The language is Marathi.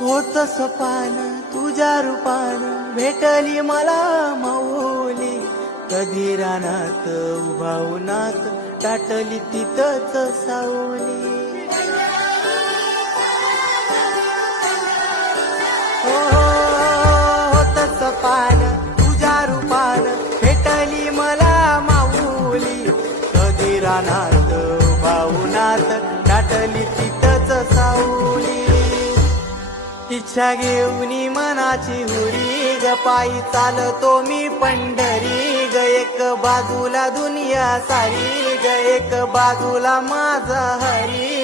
होत सपान तुझ्या रूपान भेटली मला माऊली. कधी रानात उभा उन्हात टाटली तिथंच सावली. हो, हो होत सपान तुझ्या रूपान भेटली मला माऊली. कधी रानात बाऊनात दाटली तिथंच दीक्षा घेऊन मनाची हुरी ग पायी चालतो मी पंढरी ग एक बाजूला दुनिया सारी ग एक बाजूला माझा हरी